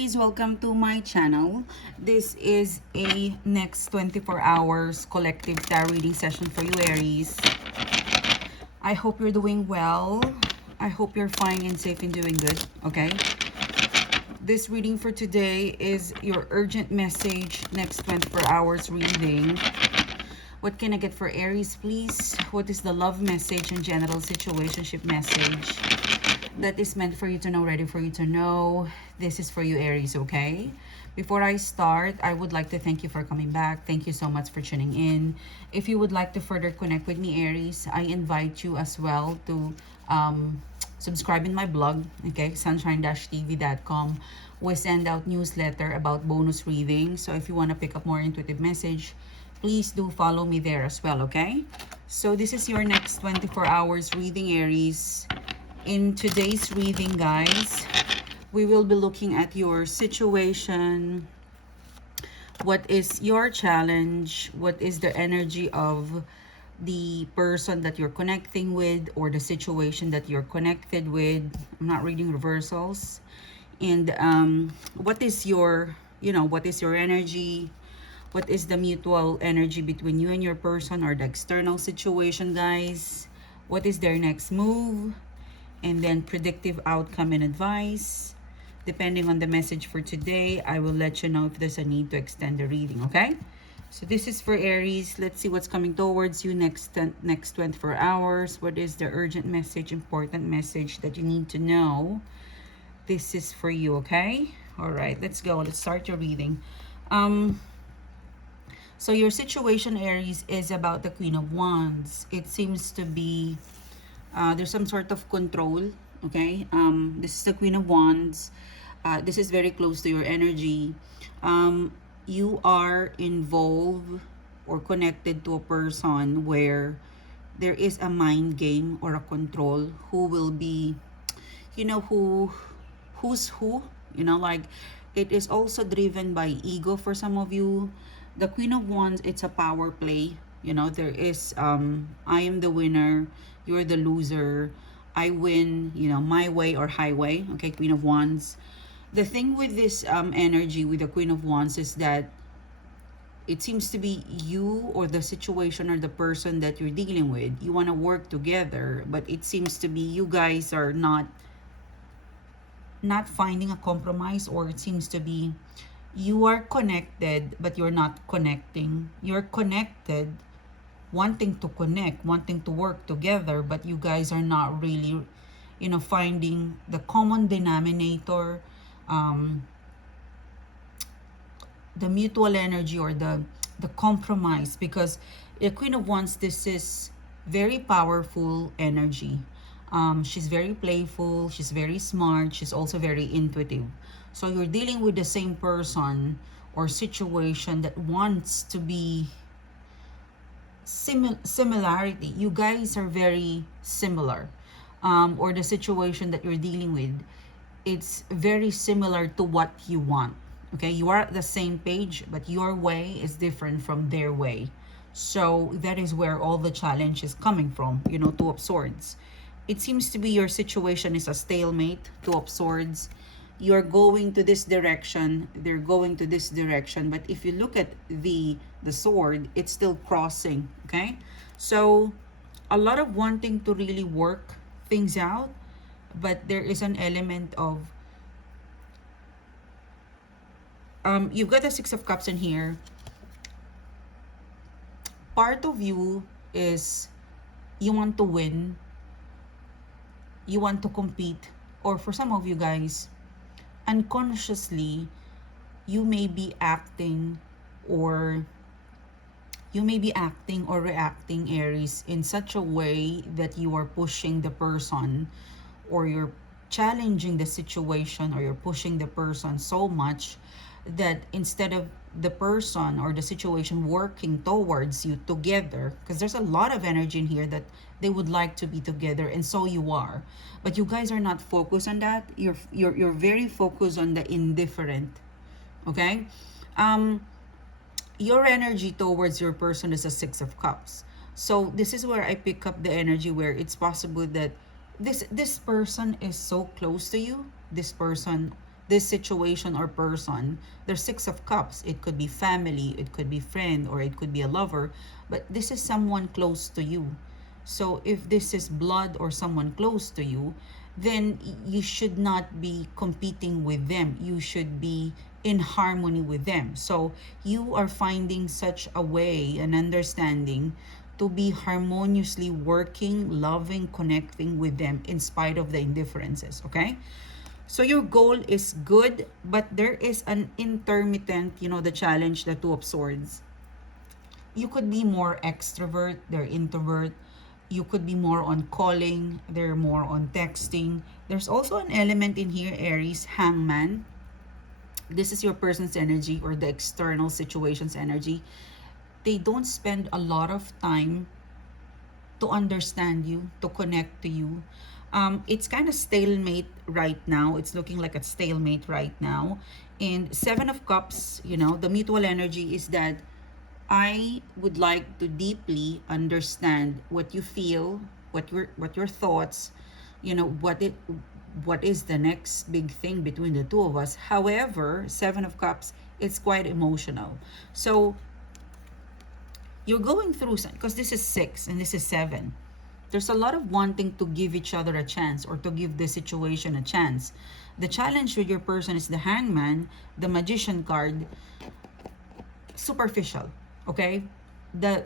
Aries, welcome to my channel. This is a next 24 hours collective tarot reading session for you, Aries. I hope you're doing well. I hope you're fine and safe and doing good, okay? This reading for today is your urgent message, next 24 hours reading. What can I get for Aries, please? What is the love message and general situationship message that is meant for you to know, ready for you to know? This is for you, Aries, okay? Before I start, I would like to thank you for coming back. Thank you so much for tuning in. If you would like to further connect with me, Aries, I invite you as well to subscribe in my blog, okay? sunshine-tv.com. We send out newsletter about bonus reading. So if you want to pick up more intuitive message, please do follow me there as well, okay? So this is your next 24 hours reading, Aries. In today's reading, guys, we will be looking at your situation. What is your challenge? What is the energy of the person that you're connecting with, or the situation that you're connected with? I'm not reading reversals. And what is your, what is your energy? What is the mutual energy between you and your person, or the external situation, guys? What is their next move? And then predictive outcome and advice. Depending on the message for today, I will let you know if there's a need to extend the reading, okay? So this is for Aries. Let's see what's coming towards you next 24 hours. What is the urgent message, important message that you need to know? This is for you, okay? All right, let's go. Let's start your reading. So your situation, Aries, is about the Queen of Wands. It seems to be there's some sort of control, okay? This is the Queen of Wands. This is very close to your energy. You are involved or connected to a person where there is a mind game or a control who will be, who's who, like it is also driven by ego for some of you. The Queen of Wands, it's a power play. There is I am the winner, you're the loser, I win, my way or highway, okay? Queen of Wands. The thing with this energy with the Queen of Wands is that it seems to be you or the situation or the person that you're dealing with. You want to work together, but it seems to be you guys are not finding a compromise, or it seems to be you are connected but you're not connecting. You're connected, wanting to connect, wanting to work together, but you guys are not really, finding the common denominator, the mutual energy, or the compromise. Because the Queen of Wands, this is very powerful energy. She's very playful, she's very smart, she's also very intuitive. So you're dealing with the same person or situation that wants to be similarity. You guys are very similar, or the situation that you're dealing with, it's very similar to what you want, okay? You are at the same page, but your way is different from their way. So that is where all the challenge is coming from, Two of Swords. It seems to be your situation is a stalemate. Two of Swords. You're going to this direction, they're going to this direction, but if you look at the sword, it's still crossing, okay? So a lot of wanting to really work things out, but there is an element of you've got the Six of Cups in here. Part of you is you want to win, you want to compete, or for some of you guys, unconsciously, you may be acting or reacting, Aries, in such a way that you are pushing the person, or you're challenging the situation, or you're pushing the person so much that instead of the person or the situation working towards you together, because there's a lot of energy in here that they would like to be together, and so you are, but you guys are not focused on that. You're very focused on the indifferent, okay? Your energy towards your person is a Six of Cups. So this is where I pick up the energy where it's possible that this person is so close to you. This person this situation or person. There's Six of Cups. It could be family, it could be friend, or it could be a lover, but this is someone close to you. So if this is blood or someone close to you, then you should not be competing with them. You should be in harmony with them. So you are finding such a way, an understanding to be harmoniously working, loving, connecting with them in spite of the indifferences, okay? So your goal is good, but there is an intermittent, the challenge, the Two of Swords. You could be more extrovert, they're introvert. You could be more on calling, they're more on texting. There's also an element in here, Aries, Hangman. This is your person's energy or the external situation's energy. They don't spend a lot of time to understand you, to connect to you. It's kind of stalemate right now. It's looking like a stalemate right now. And Seven of Cups, the mutual energy is that I would like to deeply understand what you feel, what your thoughts, what is the next big thing between the two of us. However, Seven of Cups, it's quite emotional. So you're going through, because this is 6 and this is 7. There's a lot of wanting to give each other a chance or to give the situation a chance. The challenge with your person is the Hangman, the Magician card, superficial, okay? The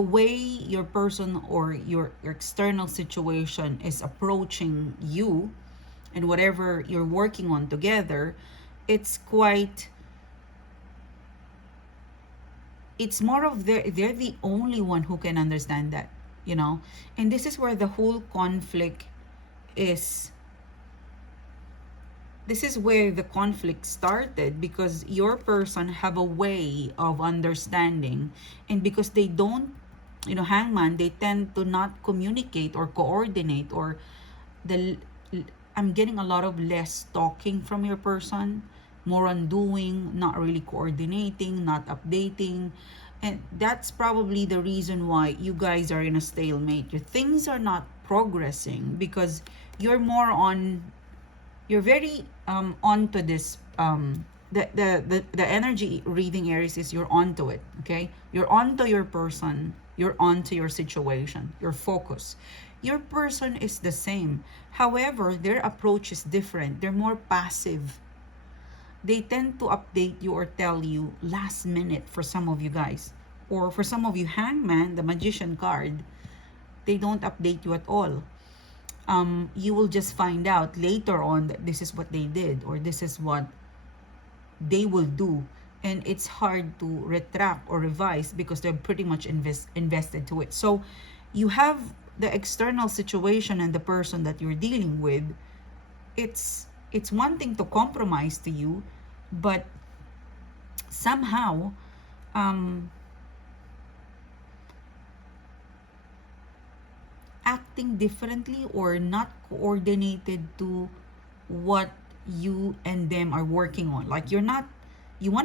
way your person or your external situation is approaching you and whatever you're working on together, it's more of they're the only one who can understand that, and this is where the whole conflict is. This is where the conflict started, because your person have a way of understanding, and because they don't, Hangman, they tend to not communicate or coordinate, or the I'm getting a lot of less talking from your person, more on doing, not really coordinating, not updating. And that's probably the reason why you guys are in a stalemate. Your things are not progressing because you're more on, you're very onto this the energy reading, Aries, is you're onto it, okay? You're onto your person, you're onto your situation, your focus. Your person is the same. However, their approach is different. They're more passive. They tend to update you or tell you last minute for some of you guys. Or for some of you, Hangman, the Magician card, they don't update you at all. You will just find out later on that this is what they did or this is what they will do. And it's hard to retract or revise because they're pretty much invested to it. So you have the external situation and the person that you're dealing with. It's wanting to compromise to you, but somehow acting differently or not coordinated to what you and them are working on. Like you want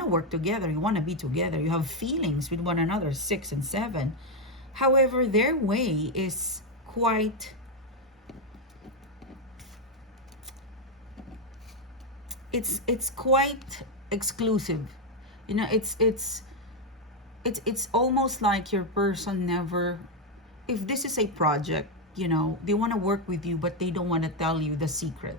to work together, you want to be together, you have feelings with one another, 6 and 7. However, their way is quite, it's quite exclusive. It's almost like your person never, if this is a project, they want to work with you, but they don't want to tell you the secret.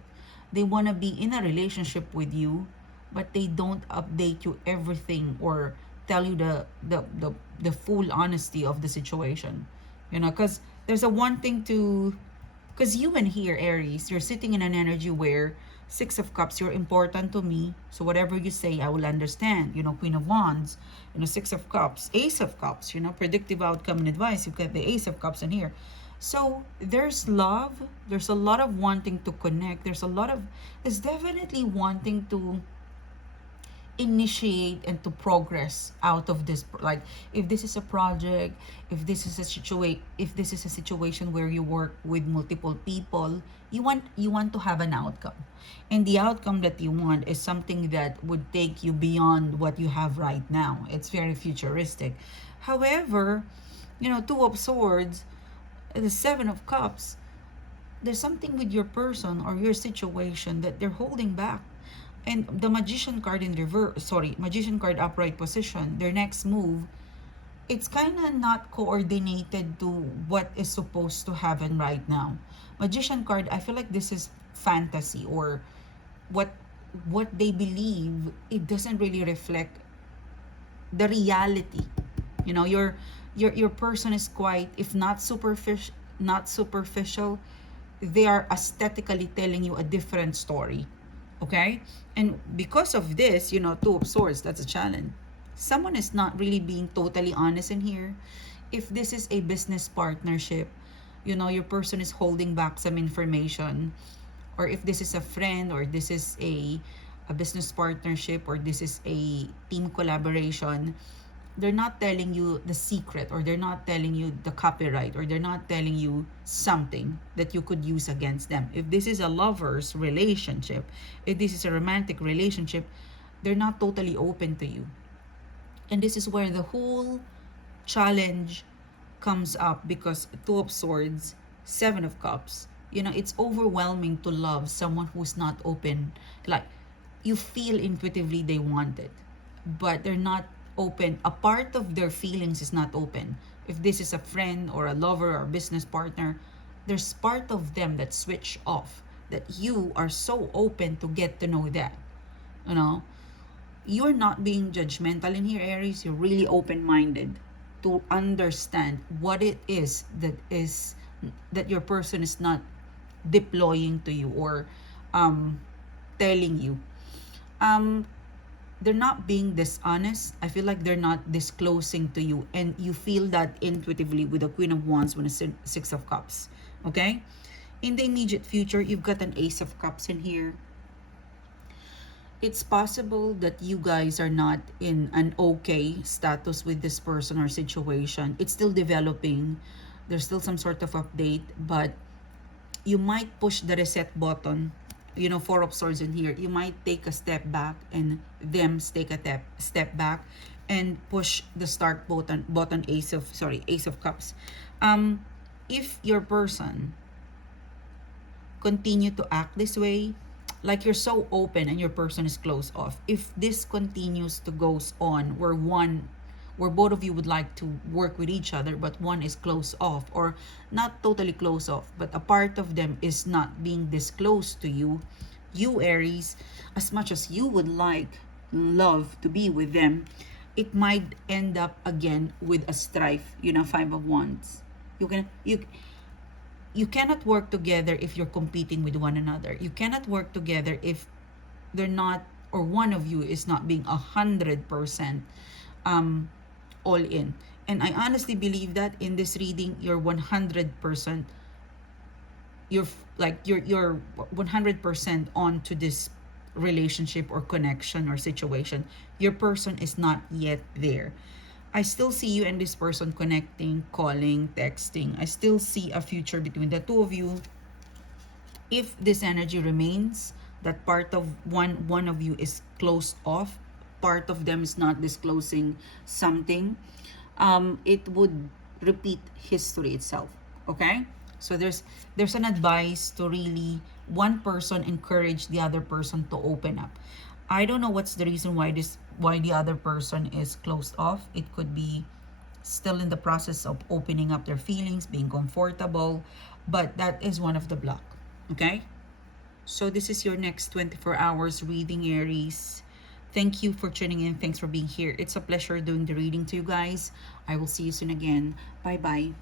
They want to be in a relationship with you, but they don't update you everything or tell you the full honesty of the situation. Because there's a one thing to, because you and here, Aries, you're sitting in an energy where 6 of Cups, you're important to me. So whatever you say, I will understand. Queen of Wands, 6 of Cups, Ace of Cups, predictive outcome and advice. You've got the Ace of Cups in here. So there's love. There's a lot of wanting to connect. There's definitely wanting to initiate and to progress out of this. Like if this is a project, if this is a situation where you work with multiple people, you want to have an outcome, and the outcome that you want is something that would take you beyond what you have right now. It's very futuristic. However, Two of Swords, the 7 of Cups, there's something with your person or your situation that they're holding back. And the Magician card in reverse, sorry, Magician card upright position, their next move, it's kind of not coordinated to what is supposed to happen right now. Magician card, I feel like this is fantasy, or what what they believe, it doesn't really reflect the reality. You know, your person is quite, if not superficial, they are aesthetically telling you a different story. Okay? And because of this, you know, Two of Swords, that's a challenge. Someone is not really being totally honest in here. If this is a business partnership, you know, your person is holding back some information. Or if this is a friend, or this is a business partnership, or this is a team collaboration, they're not telling you the secret, or they're not telling you the copyright, or they're not telling you something that you could use against them. If this is a lover's relationship, if this is a romantic relationship, they're not totally open to you. And this is where the whole challenge comes up, because Two of Swords, Seven of Cups, you know, it's overwhelming to love someone who's not open. Like, you feel intuitively they want it, but they're not open. A part of their feelings is not open. If this is a friend or a lover or a business partner, there's part of them that switch off, that you are so open to get to know that. You know, you're not being judgmental in here, Aries. You're really open-minded to understand what it is that your person is not deploying to you, or telling you. They're not being dishonest. I feel like they're not disclosing to you, and you feel that intuitively with the Queen of Wands, with the Six of Cups. Okay? In the immediate future, you've got an Ace of Cups in here. It's possible that you guys are not in an okay status with this person or situation. It's still developing. There's still some sort of update, but you might push the reset button. You know, Four of Swords in here. You might take a step back, and them take a step back, and push the start button. Ace of Cups. If your person continue to act this way, like you're so open and your person is closed off, if this continues to goes on, where both of you would like to work with each other, but one is closed off, or not totally closed off, but a part of them is not being disclosed to you, you Aries, as much as you would like love to be with them, it might end up again with a strife. You know, Five of Wands. You cannot work together if you're competing with one another. You cannot work together if they're not, or one of you is not being 100% all in. And I honestly believe that in this reading, you're 100%, you're 100% on to this relationship or connection or situation. Your person is not yet there. I still see you and this person connecting, calling, texting. I still see a future between the two of you. If this energy remains, that part of one of you is closed off, part of them is not disclosing something, it would repeat history itself. Okay? So there's an advice to really one person encourage the other person to open up. I don't know what's the reason why the other person is closed off. It could be still in the process of opening up their feelings, being comfortable, but that is one of the block. Okay? So this is your next 24 hours reading, Aries. Thank you for tuning in. Thanks for being here. It's a pleasure doing the reading to you guys. I will see you soon again. Bye-bye.